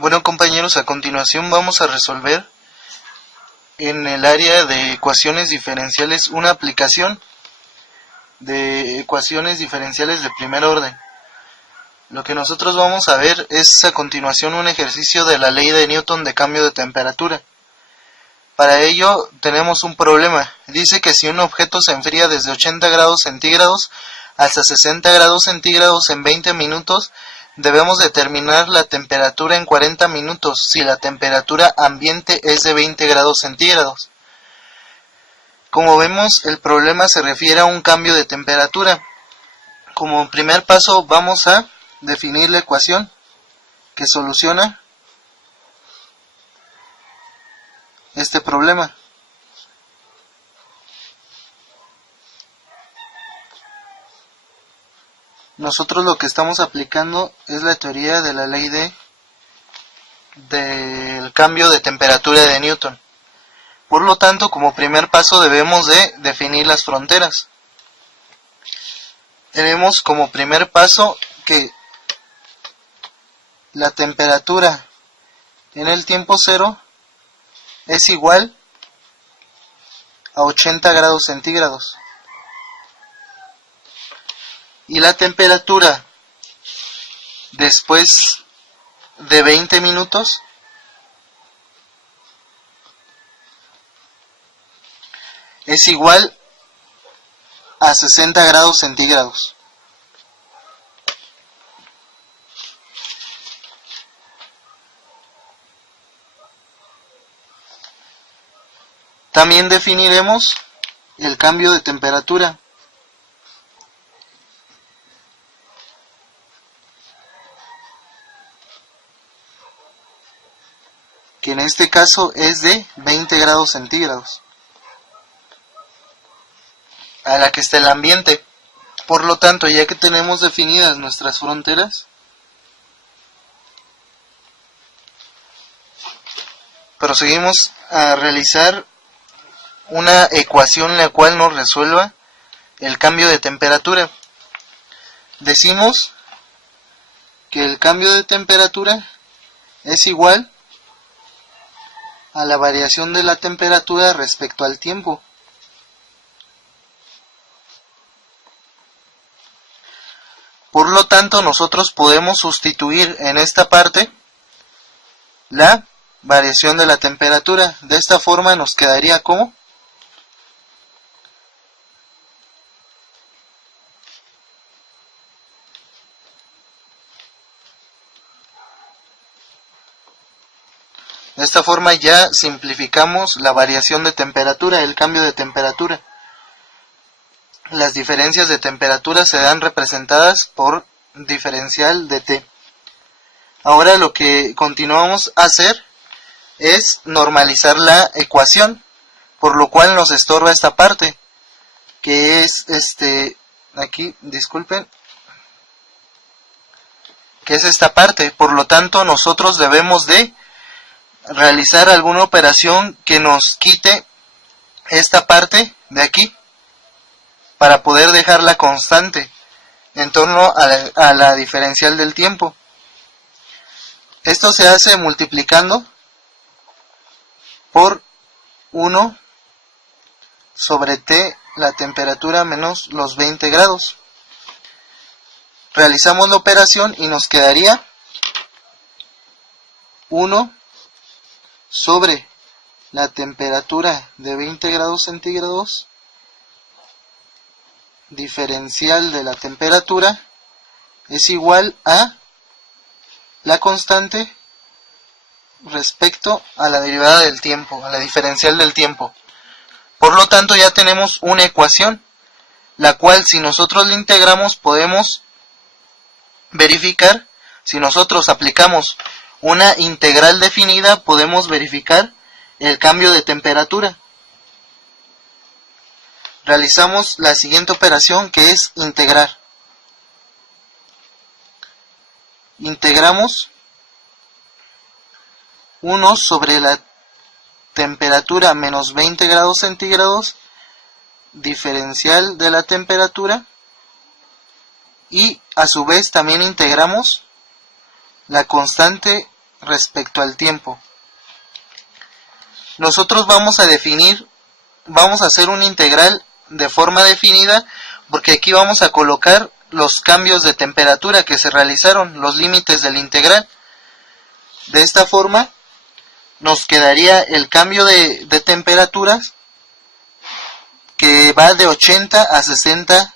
Bueno, compañeros, a continuación vamos a resolver en el área de ecuaciones diferenciales una aplicación de ecuaciones diferenciales de primer orden. Lo que nosotros vamos a ver es a continuación un ejercicio de la ley de Newton de cambio de temperatura. Para ello tenemos un problema. Dice que si un objeto se enfría desde 80 grados centígrados hasta 60 grados centígrados en 20 minutos, debemos determinar la temperatura en 40 minutos si la temperatura ambiente es de 20 grados centígrados. Como vemos, el problema se refiere a un cambio de temperatura. Como primer paso vamos a definir la ecuación que soluciona este problema. Nosotros lo que estamos aplicando es la teoría de la ley del cambio de temperatura de Newton. Por lo tanto, como primer paso debemos de definir las fronteras. Tenemos como primer paso que la temperatura en el tiempo cero es igual a 80 grados centígrados. Y la temperatura después de 20 minutos es igual a 60 grados centígrados. También definiremos el cambio de temperatura. Que en este caso es de 20 grados centígrados, a la que está el ambiente. Por lo tanto, ya que tenemos definidas nuestras fronteras, proseguimos a realizar una ecuación la cual nos resuelva el cambio de temperatura. Decimos que el cambio de temperatura es igual a la variación de la temperatura respecto al tiempo. Por lo tanto, nosotros podemos sustituir en esta parte la variación de la temperatura. De esta forma nos quedaría como de esta forma ya simplificamos la variación de temperatura, el cambio de temperatura. Las diferencias de temperatura se dan representadas por diferencial de T. Ahora lo que continuamos a hacer es normalizar la ecuación, por lo cual nos estorba esta parte, que es aquí, disculpen, que es esta parte. Por lo tanto, nosotros debemos de realizar alguna operación que nos quite esta parte de aquí para poder dejarla constante en torno a la diferencial del tiempo. Esto se hace multiplicando por 1 sobre T, la temperatura menos los 20 grados. Realizamos la operación y nos quedaría 1 sobre la temperatura de 20 grados centígrados diferencial de la temperatura es igual a la constante respecto a la derivada del tiempo, a la diferencial del tiempo. Por lo tanto, ya tenemos una ecuación, la cual si nosotros la integramos podemos verificar. Si nosotros aplicamos una integral definida, podemos verificar el cambio de temperatura. Realizamos la siguiente operación, que es integrar. Integramos 1 sobre la temperatura menos 20 grados centígrados diferencial de la temperatura, y a su vez también integramos la constante respecto al tiempo. Nosotros vamos a hacer una integral de forma definida, porque aquí vamos a colocar los cambios de temperatura que se realizaron, los límites de la integral. De esta forma nos quedaría el cambio de temperaturas que va de 80 a 60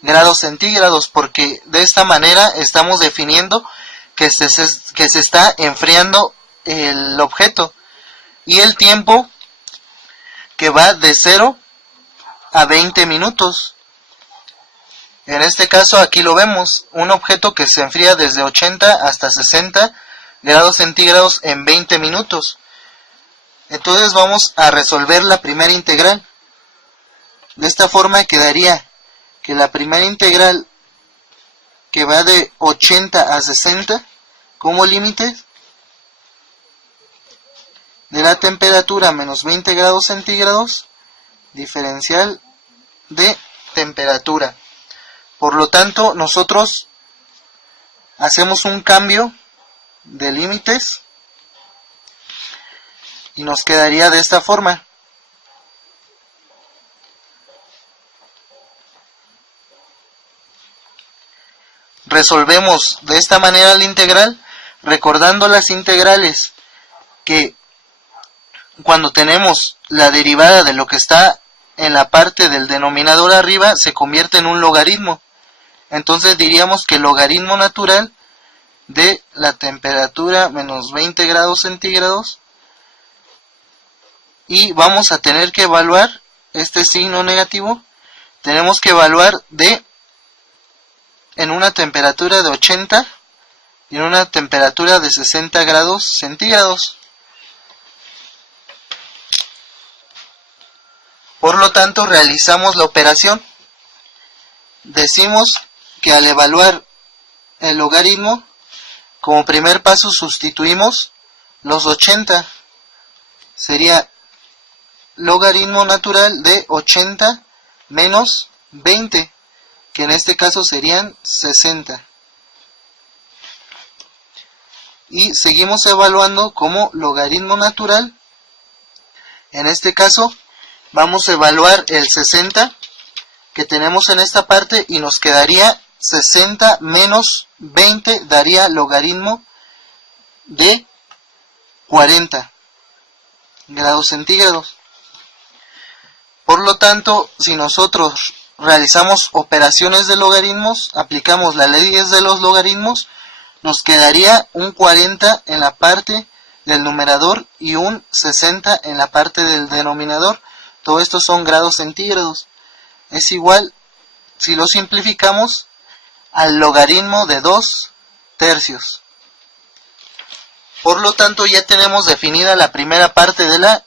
grados centígrados, porque de esta manera estamos definiendo que se está enfriando el objeto, y el tiempo que va de 0 a 20 minutos. En este caso aquí lo vemos, un objeto que se enfría desde 80 hasta 60 grados centígrados en 20 minutos. Entonces vamos a resolver la primera integral. De esta forma quedaría que la primera integral, que va de 80 a 60 como límite de la temperatura menos 20 grados centígrados, diferencial de temperatura. Por lo tanto, nosotros hacemos un cambio de límites y nos quedaría de esta forma. Resolvemos de esta manera la integral, recordando las integrales que cuando tenemos la derivada de lo que está en la parte del denominador arriba se convierte en un logaritmo. Entonces diríamos que el logaritmo natural de la temperatura menos 20 grados centígrados, y vamos a tener que evaluar este signo negativo, tenemos que evaluar en una temperatura de 80 y en una temperatura de 60 grados centígrados. Por lo tanto, realizamos la operación. Decimos que al evaluar el logaritmo, como primer paso sustituimos los 80. Sería logaritmo natural de 80 menos 20, que en este caso serían 60. Y seguimos evaluando como logaritmo natural. En este caso vamos a evaluar el 60 que tenemos en esta parte y nos quedaría 60 menos 20, daría logaritmo de 40 grados centígrados. Por lo tanto, si nosotros realizamos operaciones de logaritmos, aplicamos la ley 10 de los logaritmos, nos quedaría un 40 en la parte del numerador y un 60 en la parte del denominador. Todo esto son grados centígrados. Es igual, si lo simplificamos, al logaritmo de 2 tercios. Por lo tanto, ya tenemos definida la primera parte de la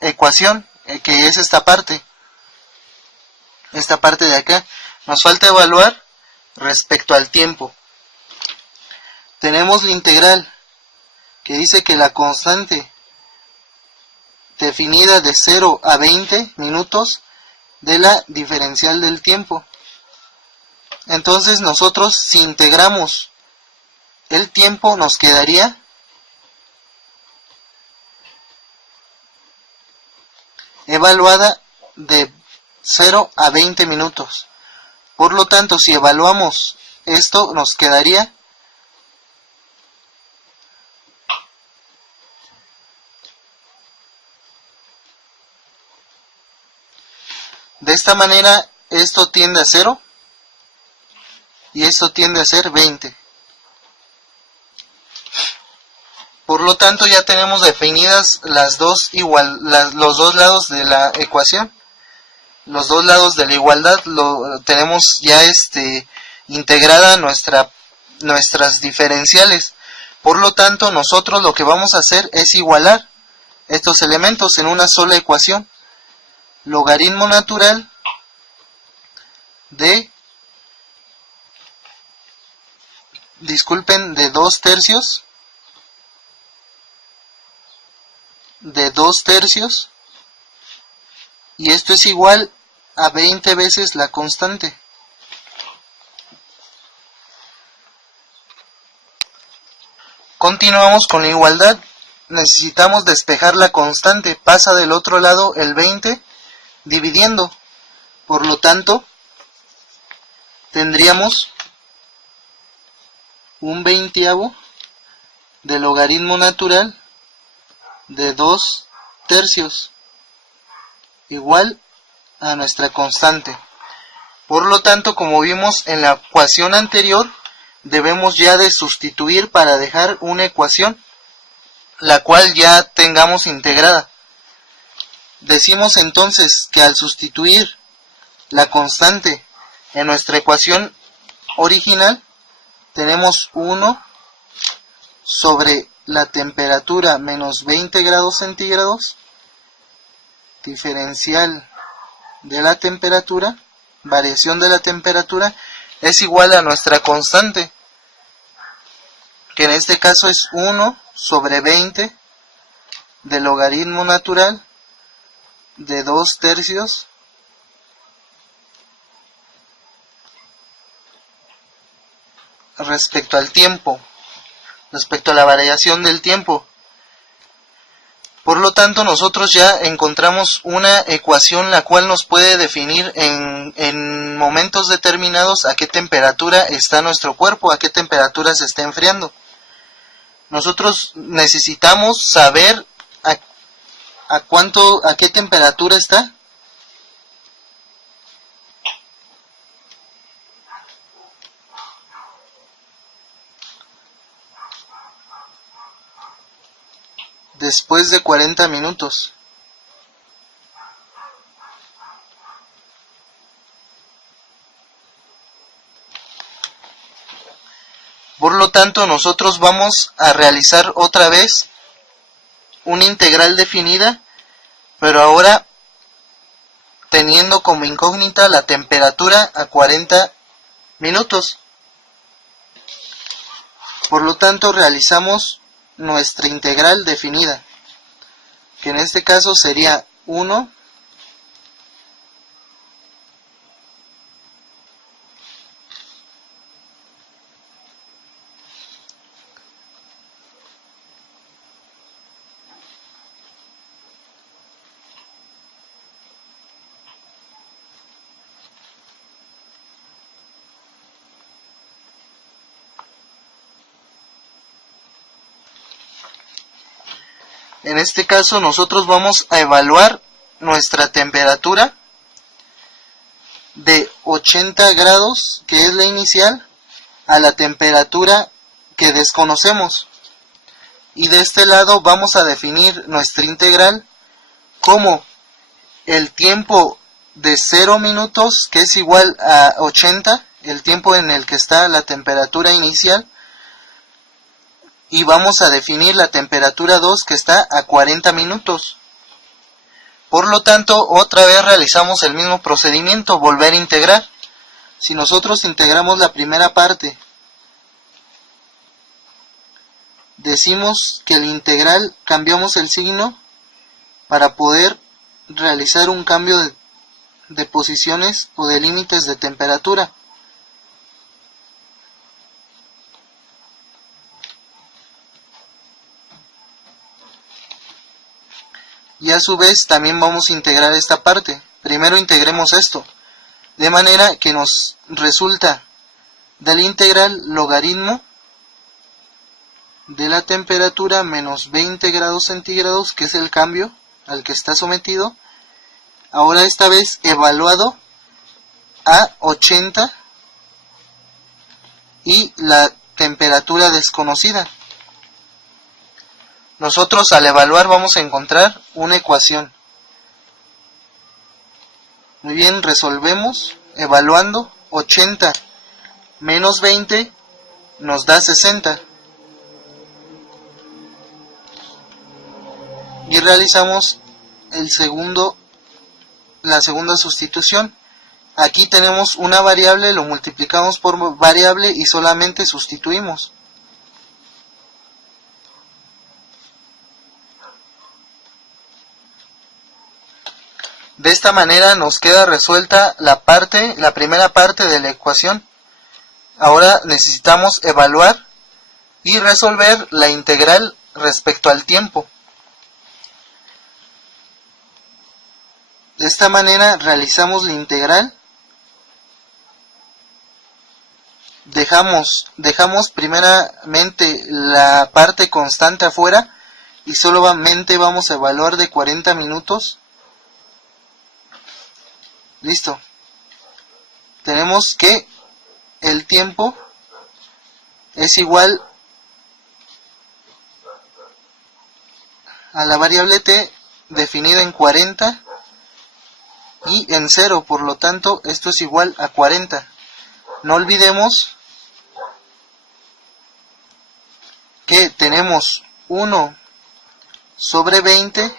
ecuación, que es esta parte de acá. Nos falta evaluar respecto al tiempo. Tenemos la integral que dice que la constante definida de 0 a 20 minutos de la diferencial del tiempo. Entonces nosotros, si integramos el tiempo, nos quedaría evaluada de 0 a 20 minutos. Por lo tanto, si evaluamos esto, nos quedaría de esta manera. Esto tiende a 0 y esto tiende a ser 20. Por lo tanto, ya tenemos definidas los dos lados de la ecuación. Los dos lados de la igualdad tenemos ya integrada nuestras diferenciales. Por lo tanto, nosotros lo que vamos a hacer es igualar estos elementos en una sola ecuación. Logaritmo natural de 2 tercios y esto es igual a 20 veces la constante. Continuamos con la igualdad. Necesitamos despejar la constante. Pasa del otro lado el 20 dividiendo. Por lo tanto, tendríamos un 20avo del logaritmo natural de 2/3 igual a nuestra constante. Por lo tanto, como vimos en la ecuación anterior, debemos ya de sustituir para dejar una ecuación la cual ya tengamos integrada. Decimos entonces que al sustituir la constante en nuestra ecuación original, tenemos 1 sobre la temperatura menos 20 grados centígrados, diferencial de la temperatura, variación de la temperatura, es igual a nuestra constante, que en este caso es 1 sobre 20 del logaritmo natural de 2/3 respecto al tiempo, respecto a la variación del tiempo. Por lo tanto, nosotros ya encontramos una ecuación la cual nos puede definir en momentos determinados a qué temperatura está nuestro cuerpo, a qué temperatura se está enfriando. Nosotros necesitamos saber a qué temperatura está. Después de 40 minutos. Por lo tanto, nosotros vamos a realizar otra vez una integral definida, pero ahora teniendo como incógnita la temperatura a 40 minutos. Por lo tanto, realizamos nuestra integral definida, que en este caso sería 1 En este caso nosotros vamos a evaluar nuestra temperatura de 80 grados, que es la inicial, a la temperatura que desconocemos. Y de este lado vamos a definir nuestra integral como el tiempo de 0 minutos, que es igual a 80, el tiempo en el que está la temperatura inicial, y vamos a definir la temperatura 2, que está a 40 minutos. Por lo tanto, otra vez realizamos el mismo procedimiento, volver a integrar. Si nosotros integramos la primera parte, decimos que el integral cambiamos el signo para poder realizar un cambio de posiciones o de límites de temperatura. Y a su vez también vamos a integrar esta parte. Primero integremos esto, de manera que nos resulta del integral logaritmo de la temperatura menos 20 grados centígrados, que es el cambio al que está sometido, ahora esta vez evaluado a 80 y la temperatura desconocida. Nosotros al evaluar vamos a encontrar una ecuación. Muy bien, resolvemos evaluando. 80 menos 20 nos da 60. Y realizamos la segunda sustitución. Aquí tenemos una variable, lo multiplicamos por variable y solamente sustituimos. De esta manera nos queda resuelta la primera parte de la ecuación. Ahora necesitamos evaluar y resolver la integral respecto al tiempo. De esta manera realizamos la integral. Dejamos primeramente la parte constante afuera y solamente vamos a evaluar de 40 minutos. Listo. Tenemos que el tiempo es igual a la variable t definida en 40 y en 0, por lo tanto esto es igual a 40. No olvidemos que tenemos 1 sobre 20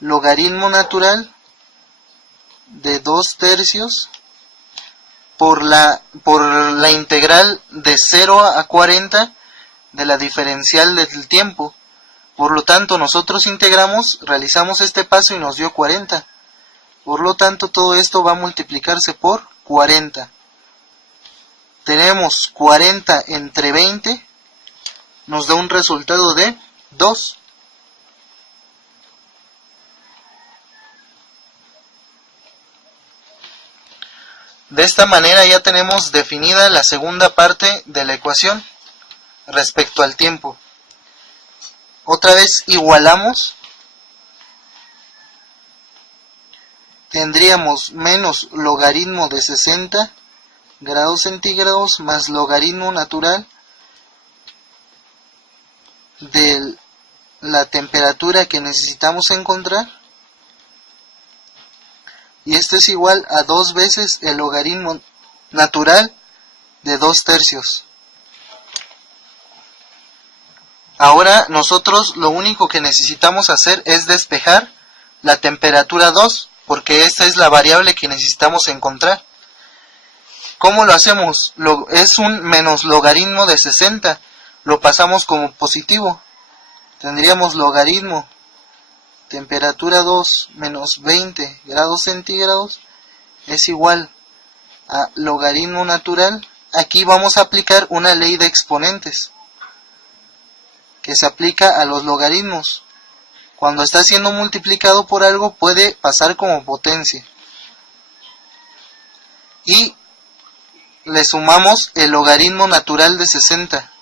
logaritmo natural de 2/3 por la integral de 0 a 40 de la diferencial del tiempo. Por lo tanto, nosotros realizamos este paso y nos dio 40. Por lo tanto, todo esto va a multiplicarse por 40. Tenemos 40 entre 20, nos da un resultado de 2. De esta manera ya tenemos definida la segunda parte de la ecuación respecto al tiempo. Otra vez igualamos. Tendríamos menos logaritmo de 60 grados centígrados más logaritmo natural de la temperatura que necesitamos encontrar. Y esto es igual a 2 veces el logaritmo natural de 2/3. Ahora nosotros lo único que necesitamos hacer es despejar la temperatura 2, porque esta es la variable que necesitamos encontrar. ¿Cómo lo hacemos? Es un menos logaritmo de 60, lo pasamos como positivo. Tendríamos logaritmo temperatura 2 menos 20 grados centígrados es igual a logaritmo natural. Aquí vamos a aplicar una ley de exponentes que se aplica a los logaritmos. Cuando está siendo multiplicado por algo puede pasar como potencia. Y le sumamos el logaritmo natural de 60.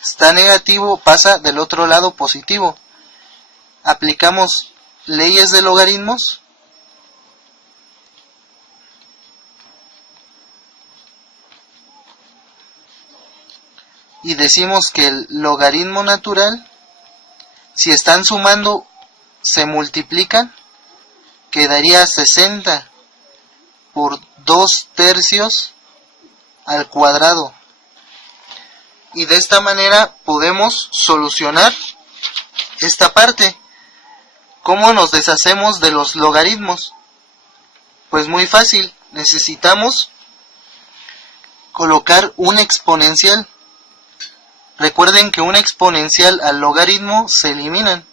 Está negativo, pasa del otro lado positivo. Aplicamos leyes de logaritmos. Y decimos que el logaritmo natural, si están sumando, se multiplican, quedaría 60 por 2/3 al cuadrado. Y de esta manera podemos solucionar esta parte. ¿Cómo nos deshacemos de los logaritmos? Pues muy fácil, necesitamos colocar un exponencial. Recuerden que un exponencial al logaritmo se eliminan.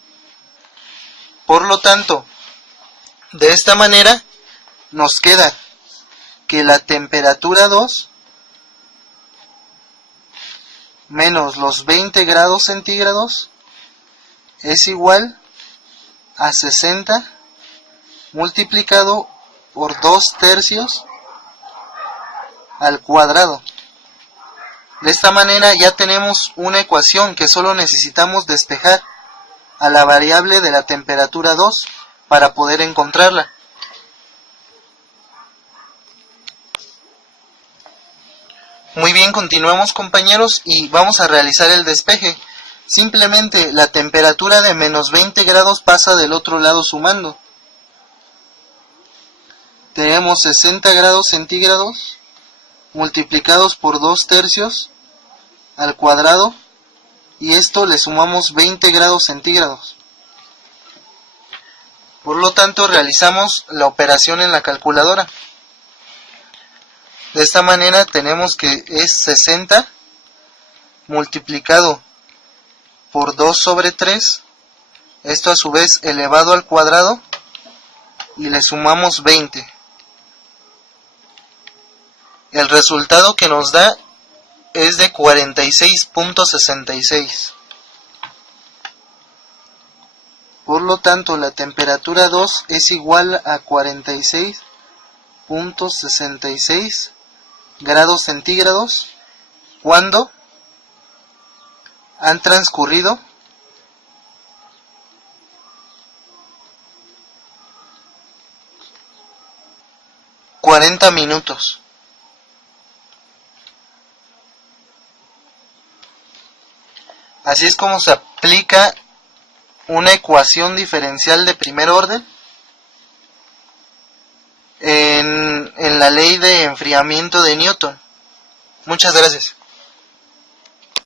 Por lo tanto, de esta manera nos queda que la temperatura 2 menos los 20 grados centígrados es igual a 60 multiplicado por 2/3 al cuadrado. De esta manera ya tenemos una ecuación que solo necesitamos despejar a la variable de la temperatura 2 para poder encontrarla. Muy bien, continuemos compañeros y vamos a realizar el despeje. Simplemente la temperatura de menos 20 grados pasa del otro lado sumando. Tenemos 60 grados centígrados multiplicados por 2/3 al cuadrado y esto le sumamos 20 grados centígrados. Por lo tanto realizamos la operación en la calculadora. De esta manera tenemos que es 60 multiplicado por 2/3, esto a su vez elevado al cuadrado, y le sumamos 20. El resultado que nos da es de 46.66. Por lo tanto, la temperatura 2 es igual a 46.66 grados centígrados cuando han transcurrido 40 minutos. Así es como se aplica una ecuación diferencial de primer orden en la ley de enfriamiento de Newton. Muchas gracias.